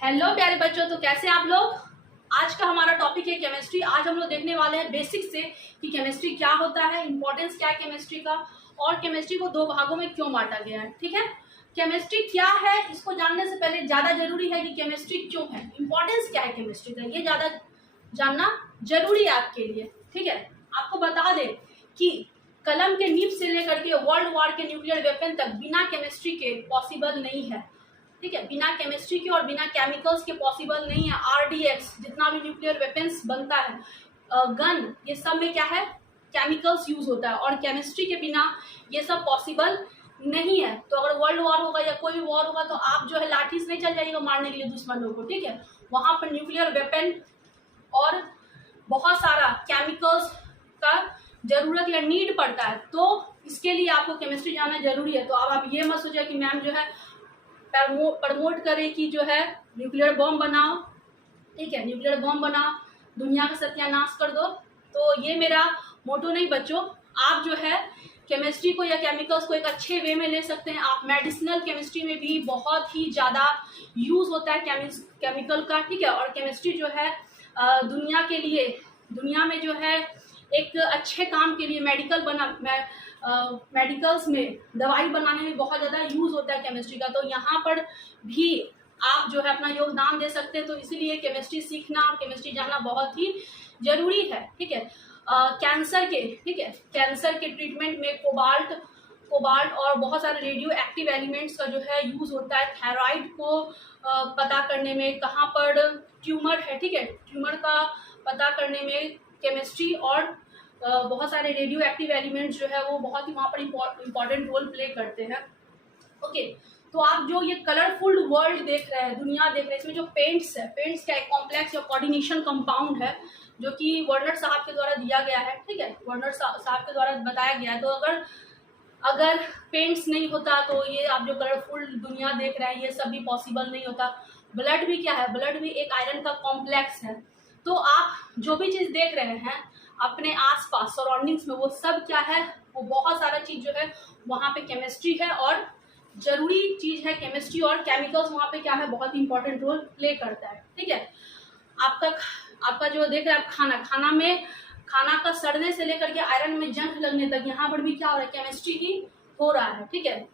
Hello प्यारे बच्चों, तो कैसे आप लोग। आज का हमारा टॉपिक है केमिस्ट्री। आज हम लोग देखने वाले हैं बेसिक से कि केमिस्ट्री क्या होता है, इंपॉर्टेंस क्या है केमिस्ट्री का, और केमिस्ट्री को दो भागों में क्यों बांटा गया है। ठीक है, केमिस्ट्री क्या है इसको जानने से पहले ज्यादा जरूरी है कि केमिस्ट्री क्यों है, इंपॉर्टेंस क्या है केमिस्ट्री का, ये ज्यादा जानना जरूरी है आपके लिए। ठीक है, आपको बता दें कि कलम के नींव से लेकर के वर्ल्ड वॉर के न्यूक्लियर वेपन तक बिना केमिस्ट्री के पॉसिबल नहीं है। ठीक है, बिना केमिस्ट्री के और बिना केमिकल्स के पॉसिबल नहीं है। आरडीएक्स जितना भी न्यूक्लियर वेपन्स बनता है, गन, ये सब में क्या है, केमिकल्स यूज होता है, और केमिस्ट्री के बिना ये सब पॉसिबल नहीं है। तो अगर वर्ल्ड वॉर होगा या कोई भी वॉर होगा तो आप जो है लाठी से नहीं चल जाइएगा मारने के लिए दुश्मनों को। ठीक है, वहां पर न्यूक्लियर वेपन और बहुत सारा केमिकल्स का जरूरत या नीड पड़ता है, तो इसके लिए आपको केमिस्ट्री जानना जरूरी है। तो अब आप ये मत सोचिए कि मैम जो है प्रमोट करे कि जो है न्यूक्लियर बॉम्ब बनाओ। ठीक है, न्यूक्लियर बॉम्ब बनाओ, दुनिया का सत्यानाश कर दो, तो ये मेरा मोटो नहीं बच्चों। आप जो है केमिस्ट्री को या केमिकल्स को एक अच्छे वे में ले सकते हैं। आप मेडिसिनल केमिस्ट्री में भी बहुत ही ज़्यादा यूज होता है केमिकल का। ठीक है, और केमिस्ट्री जो है दुनिया के लिए, दुनिया में जो है एक अच्छे काम के लिए मेडिकल्स में दवाई बनाने में बहुत ज़्यादा यूज होता है केमिस्ट्री का। तो यहाँ पर भी आप जो है अपना योगदान दे सकते हैं। तो इसीलिए केमिस्ट्री सीखना और केमिस्ट्री जानना बहुत ही जरूरी है। ठीक है, कैंसर के ट्रीटमेंट में कोबाल्ट और बहुत सारे रेडियो एक्टिव एलिमेंट्स का जो है यूज होता है। थायराइड को पता करने में, कहाँ पर ट्यूमर है, ठीक है, ट्यूमर का पता करने में केमिस्ट्री और बहुत सारे रेडियो एक्टिव एलिमेंट्स जो है वो बहुत ही वहाँ पर इम्पोर्टेंट रोल प्ले करते हैं। ओके, तो आप जो ये कलरफुल वर्ल्ड देख रहे हैं, दुनिया देख रहे हैं, इसमें जो पेंट्स है, पेंट्स का एक कॉम्प्लेक्स या कोऑर्डिनेशन कंपाउंड है जो कि वर्नर साहब के द्वारा दिया गया है। ठीक है, वर्नर साहब के द्वारा बताया गया है। तो अगर पेंट्स नहीं होता तो ये आप जो कलरफुल दुनिया देख रहे हैं ये सब भी पॉसिबल नहीं होता। ब्लड भी क्या है, ब्लड भी एक आयरन का कॉम्प्लेक्स है। तो आप जो भी चीज़ देख रहे हैं अपने आसपास सराउंडिंग्स में, वो सब क्या है, वो बहुत सारा चीज जो है वहाँ पे केमिस्ट्री है, और जरूरी चीज है केमिस्ट्री, और केमिकल्स वहाँ पे क्या है, बहुत इंपॉर्टेंट रोल प्ले करता है। ठीक है, आपका जो देख रहे हैं आप खाना में, खाना का सड़ने से लेकर के आयरन में जंग लगने तक, यहाँ पर भी क्या हो रहा है, केमिस्ट्री ही हो रहा है। ठीक है,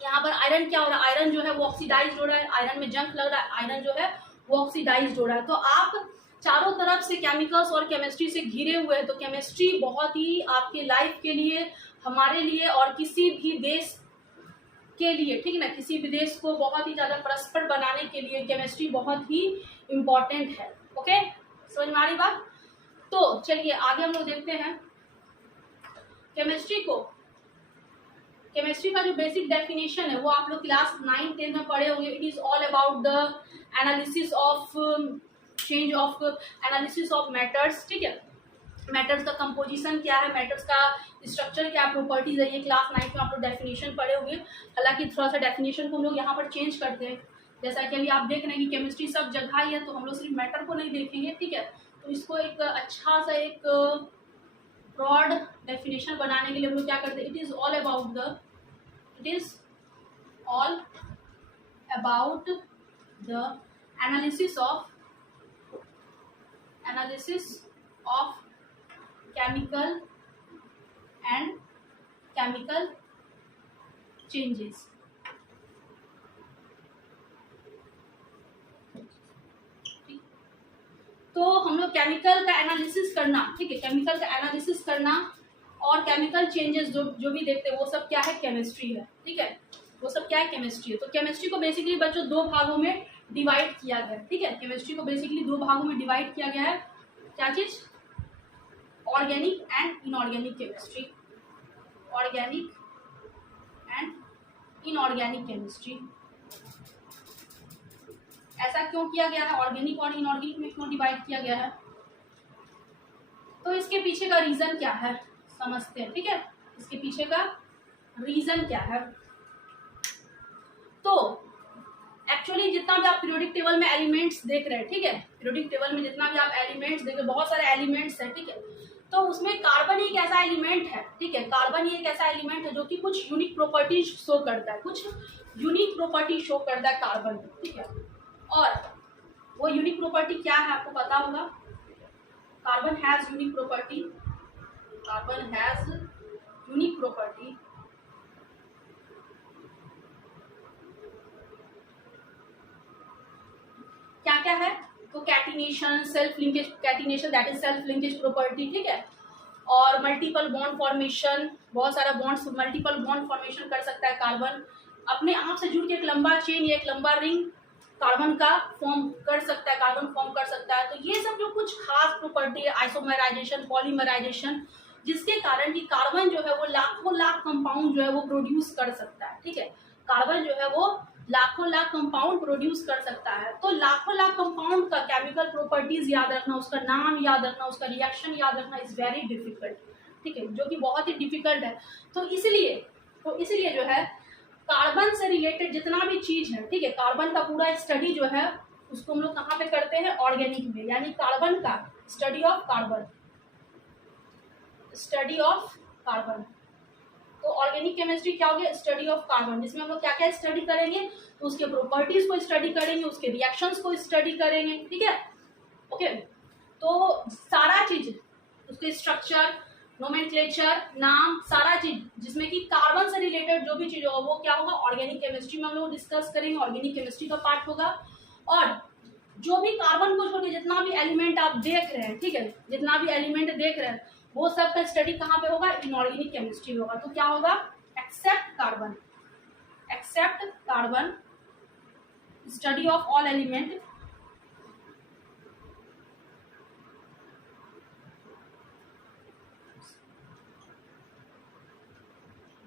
यहाँ पर आयरन क्या हो रहा है, आयरन जो है वो ऑक्सीडाइज हो रहा है, आयरन में जंग लग रहा है, आयरन जो है वो ऑक्सीडाइज हो रहा है। तो आप चारों तरफ से केमिकल्स और केमिस्ट्री से घिरे हुए हैं। तो केमिस्ट्री बहुत ही आपके लाइफ के लिए, हमारे लिए, और किसी भी देश के लिए, ठीक है ना, किसी भी देश को बहुत ही ज़्यादा प्रस्पर बनाने के लिए केमिस्ट्री बहुत ही इम्पोर्टेंट है। ओके, समझ में आ रही बात। तो चलिए आगे हम लोग देखते हैं केमिस्ट्री का जो बेसिक डेफिनेशन है वो आप लोग क्लास 9-10 में पढ़े होंगे। It is all about the analysis of matters. ठीक है, मैटर्स का कंपोजिशन क्या है, मैटर्स का स्ट्रक्चर क्या, प्रॉपर्टीज है, ये क्लास 9 में आप लोग डेफिनेशन पढ़े होंगे। हालांकि थोड़ा सा डेफिनेशन को हम लोग यहाँ पर चेंज करते हैं। जैसा कि अभी आप देख रहे हैं कि केमिस्ट्री सब जगह ही है, तो हम लोग सिर्फ मैटर को नहीं देखेंगे। ठीक है, तो इसको एक अच्छा सा एक ब्रॉड डेफिनेशन बनाने के लिए हम लोग क्या करते हैं, it is all about the analysis of chemical changes। तो हम लोग केमिकल का एनालिसिस करना, ठीक है, केमिकल का एनालिसिस करना और केमिकल चेंजेस जो भी देखते हैं वो सब क्या है, केमिस्ट्री है। ठीक है, वो सब क्या है, केमिस्ट्री है। तो केमिस्ट्री को बेसिकली बच्चों दो भागों में डिवाइड किया गया है। ठीक है, केमिस्ट्री को बेसिकली दो भागों में डिवाइड किया गया है। क्या चीज, organic and inorganic chemistry, organic and inorganic chemistry. ऐसा क्यों किया गया है, ऑर्गेनिक और इनऑर्गेनिक में क्यों डिवाइड किया गया है, तो इसके पीछे का रीजन क्या है समझते हैं। ठीक है, इसके पीछे का रीजन क्या है। तो एक्चुअली जितना भी आप पीरियोडिक टेबल में एलिमेंट्स देख रहे हैं, ठीक है, पीरियोडिक टेबल में जितना भी आप एलिमेंट्स देख रहे हैं, बहुत सारे एलिमेंट्स हैं। ठीक है, तो उसमें कार्बन एक ऐसा एलिमेंट है। ठीक है, कार्बन एक ऐसा एलिमेंट है जो कि कुछ यूनिक प्रॉपर्टी शो करता है, कुछ यूनिक प्रॉपर्टी शो करता है कार्बन। ठीक है, और वो यूनिक प्रॉपर्टी क्या है आपको पता होगा, carbon has unique property, carbon has unique property क्या क्या है, तो catenation, self linkage, catenation that is self linkage property, ठीक है, और मल्टीपल बॉन्ड फॉर्मेशन, बहुत सारा बॉन्ड्स, मल्टीपल बॉन्ड फॉर्मेशन कर सकता है कार्बन, अपने आप से जुड़ के एक लंबा चेन या एक लंबा रिंग कार्बन का फॉर्म कर सकता है, कार्बन फॉर्म कर सकता है। तो ये सब जो कुछ खास प्रॉपर्टी है, आइसोमराइजेशन, पॉलीमराइजेशन, जिसके कारण कि कार्बन जो है वो लाखों लाख कंपाउंड जो है वो प्रोड्यूस कर सकता है, ठीक है, कार्बन जो है वो लाखों लाख कंपाउंड प्रोड्यूस कर सकता है। तो लाखों लाख कंपाउंड का केमिकल प्रॉपर्टीज याद रखना, उसका नाम याद रखना, उसका रिएक्शन याद रखना इज वेरी डिफिकल्ट, ठीक है, जो कि बहुत ही डिफिकल्ट है। तो इसलिए जो है कार्बन से रिलेटेड जितना भी चीज है, ठीक है, कार्बन का पूरा स्टडी जो है उसको हम लोग कहाँ पे करते हैं, ऑर्गेनिक में, यानी कार्बन का study of carbon, study of carbon. तो ऑर्गेनिक केमिस्ट्री क्या हो गया, स्टडी ऑफ कार्बन, जिसमें हम लोग क्या क्या स्टडी करेंगे, तो उसके प्रॉपर्टीज को स्टडी करेंगे, उसके रिएक्शंस को स्टडी करेंगे, ठीक है, ओके। तो सारा चीज, उसके स्ट्रक्चर, नोमेनक्लेचर, नाम, सारा चीज जिसमें कि कार्बन से रिलेटेड जो भी चीज होगा वो क्या होगा, ऑर्गेनिक केमिस्ट्री में हम लोग डिस्कस करेंगे, ऑर्गेनिक केमिस्ट्री का पार्ट होगा। और जो भी कार्बन को छोड़ के जितना भी एलिमेंट आप देख रहे हैं, ठीक है, जितना भी एलिमेंट देख रहे हैं वो सब का स्टडी कहाँ पे होगा, इनऑर्गेनिक केमिस्ट्री में होगा। तो क्या होगा, except carbon, except carbon, study of all element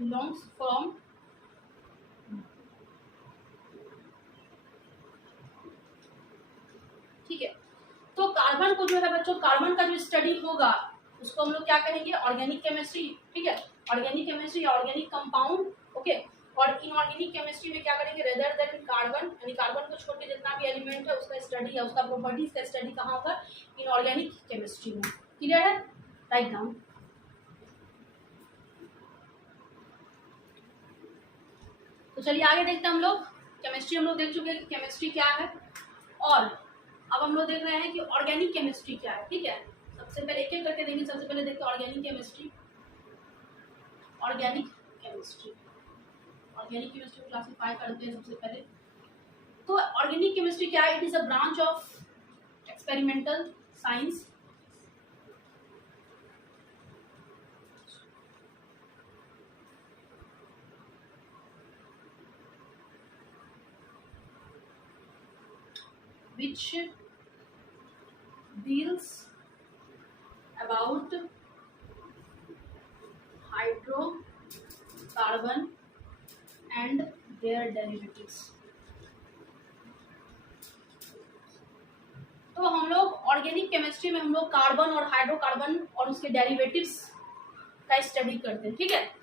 belongs from ठीक है। तो कार्बन को जो है बच्चों, कार्बन का जो स्टडी होगा उसको हम लोग क्या कहेंगे, ऑर्गेनिक केमिस्ट्री, ठीक है, organic chemistry, organic compound, okay. और इनऑर्गेनिक केमिस्ट्री में क्या करेंगे, रेदर देन कार्बन, यानी कार्बन को छोड़ के जितना भी एलिमेंट है उसका स्टडी है, उसका प्रॉपर्टीज का स्टडी कहाँ होगा, इनऑर्गेनिक केमिस्ट्री में। क्लियर है, राइट डाउन। तो चलिए आगे देखते हैं हम लोग, केमिस्ट्री हम लोग देख चुके हैं कि केमिस्ट्री क्या है, और अब हम लोग देख रहे हैं कि ऑर्गेनिक केमिस्ट्री क्या है, ठीक है। सबसे पहले एक एक करके देंगे, सबसे पहले देखते हैं organic chemistry, organic chemistry, organic chemistry को क्लासिफाई करते हैं सबसे पहले। तो ऑर्गेनिक केमिस्ट्री क्या है, it is a branch of experimental science which deals about hydrocarbon and their derivatives। तो हम लोग ऑर्गेनिक केमिस्ट्री में हम लोग कार्बन और हाइड्रोकार्बन और उसके डेरिवेटिव्स का स्टडी करते हैं, ठीक है।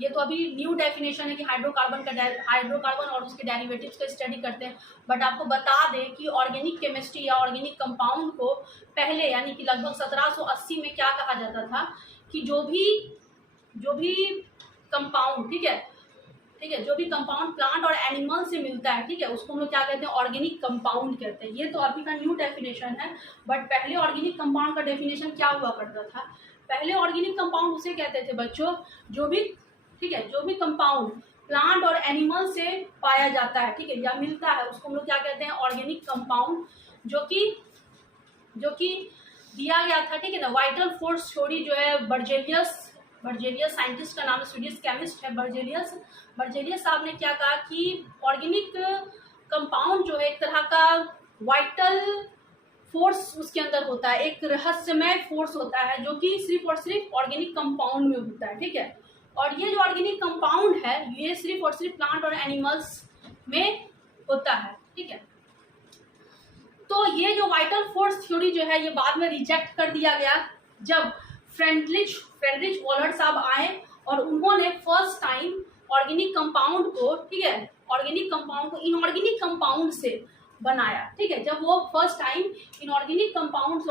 ये तो अभी न्यू डेफिनेशन है कि हाइड्रोकार्बन और उसके डेरिवेटिव्स का स्टडी करते हैं। बट आपको बता दें कि ऑर्गेनिक केमिस्ट्री या ऑर्गेनिक कंपाउंड को पहले यानी कि लगभग 1780 में क्या कहा जाता था कि जो भी कंपाउंड, ठीक है, जो भी कंपाउंड प्लांट और एनिमल से मिलता है, ठीक है, उसको हम लोग क्या कहते हैं, ऑर्गेनिक कंपाउंड कहते हैं। ये तो अभी का न्यू डेफिनेशन है, बट पहले ऑर्गेनिक कंपाउंड का डेफिनेशन क्या हुआ करता था, पहले ऑर्गेनिक कंपाउंड उसे कहते थे बच्चों जो भी, ठीक है, जो भी कंपाउंड प्लांट और एनिमल से पाया जाता है, ठीक है, या मिलता है, उसको हम लोग क्या कहते हैं, ऑर्गेनिक कंपाउंड, जो कि दिया गया था, ठीक है ना। वाइटल फोर्स थ्योरी जो है बर्जेलियस साइंटिस्ट का नाम है, स्वीडिश केमिस्ट है बर्जेलियस साहब ने क्या कहा कि ऑर्गेनिक कंपाउंड जो है एक तरह का वाइटल फोर्स उसके अंदर होता है, एक रहस्यमय फोर्स होता है जो कि सिर्फ और सिर्फ ऑर्गेनिक कंपाउंड में होता है, ठीक है। और ये जो ऑर्गेनिक कंपाउंड है ये सिर्फ और सिर्फ प्लांट और एनिमल्स में होता है, ठीक है। तो ये जो वाइटल फोर्स थ्योरी जो है ये बाद में रिजेक्ट कर दिया गया जब फ्रेडरिच वॉलर साहब आए और उन्होंने फर्स्ट टाइम ऑर्गेनिक कंपाउंड को, ठीक है, ऑर्गेनिक कंपाउंड को इनऑर्गेनिक कंपाउंड से बनाया, ठीक है। जब वो फर्स्ट टाइम इनऑर्गेनिक कंपाउंड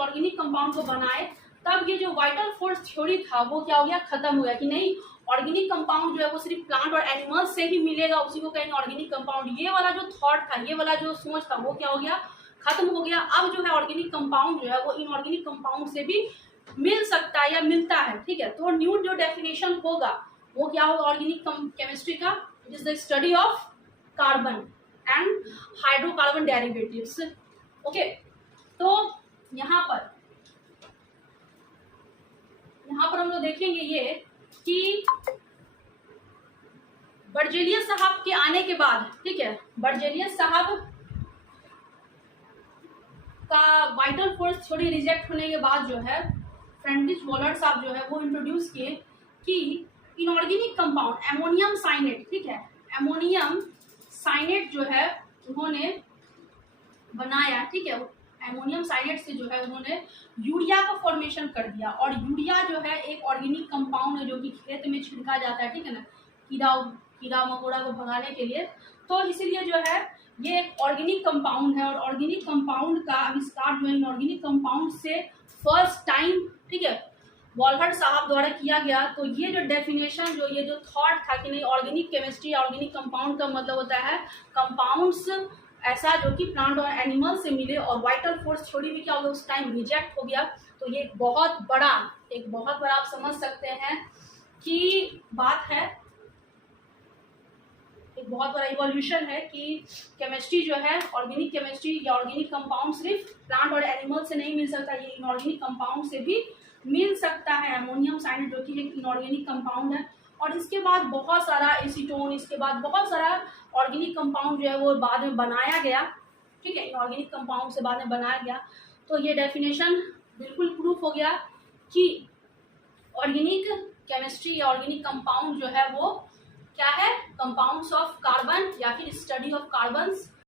को बनाए तब ये जो वाइटल फोर्स थ्योरी था वो क्या हो गया, खत्म हो गया कि नहीं, ऑर्गेनिक कंपाउंड जो है वो सिर्फ प्लांट और एनिमल्स से ही मिलेगा, उसी को कहेंगे ऑर्गेनिक कंपाउंड। ये वाला जो थॉट था, ये वाला जो सोच था, वो क्या हो गया, खत्म हो गया। अब जो है ऑर्गेनिक कंपाउंड जो है वो इनऑर्गेनिक कंपाउंड से भी मिल सकता है या मिलता है, ठीक है। तो न्यू जो डेफिनेशन होगा वो क्या होगा ऑर्गेनिक केमिस्ट्री का, it is the study of carbon and hydrocarbon derivatives. Okay, तो यहाँ पर हम लोग देखेंगे ये कि बर्जेलियस साहब के आने के बाद, ठीक है, बर्जेलियस साहब का वाइटल फोर्स थ्योरी रिजेक्ट होने के बाद जो है फ्रेडरिक वॉलर साहब जो है वो इंट्रोड्यूस किए कि इनऑर्गेनिक कंपाउंड एमोनियम साइनेट, ठीक है, एमोनियम साइनेट जो है उन्होंने बनाया, ठीक है। एमोनियम साइनेट से जो है उन्होंने यूरिया का फॉर्मेशन कर दिया, और यूरिया जो है एक ऑर्गेनिक कंपाउंड है जो कि खेत में छिड़का जाता है, ठीक है ना, कीड़ा मकोड़ा को भगाने के लिए। तो इसीलिए जो है ये एक ऑर्गेनिक कंपाउंड है, और ऑर्गेनिक कंपाउंड का आविष्कार जो है इनऑर्गेनिक कंपाउंड से फर्स्ट टाइम, ठीक है, वॉलहर्ट साहब द्वारा किया गया। तो ये जो डेफिनेशन, जो ये जो थॉट था कि नहीं ऑर्गेनिक केमिस्ट्री, ऑर्गेनिक कंपाउंड का मतलब होता है कंपाउंड्स ऐसा जो कि प्लांट और एनिमल से मिले, और वाइटल फोर्स थ्योरी भी क्या हो गया उस टाइम रिजेक्ट हो गया। तो ये एक बहुत बड़ा आप समझ सकते हैं कि बात है, एक बहुत बड़ा इवोल्यूशन है कि केमिस्ट्री जो है ऑर्गेनिक केमिस्ट्री या ऑर्गेनिक कंपाउंड सिर्फ प्लांट और एनिमल से नहीं मिल सकता, ये इनऑर्गेनिक कंपाउंड से भी मिल सकता है। एमोनियम साइनेट जो कि एक इनऑर्गेनिक कंपाउंड है, और इसके बाद बहुत सारा एसीटोन, इसके बाद बहुत सारा ऑर्गेनिक कंपाउंड जो है वो बाद में बनाया गया, ठीक है, इनऑर्गेनिक कंपाउंड से बाद में बनाया गया। तो ये डेफिनेशन बिल्कुल प्रूफ हो गया कि ऑर्गेनिक केमिस्ट्री या ऑर्गेनिक कंपाउंड जो है वो क्या है, कंपाउंड्स ऑफ कार्बन या फिर स्टडी ऑफ कार्बन्स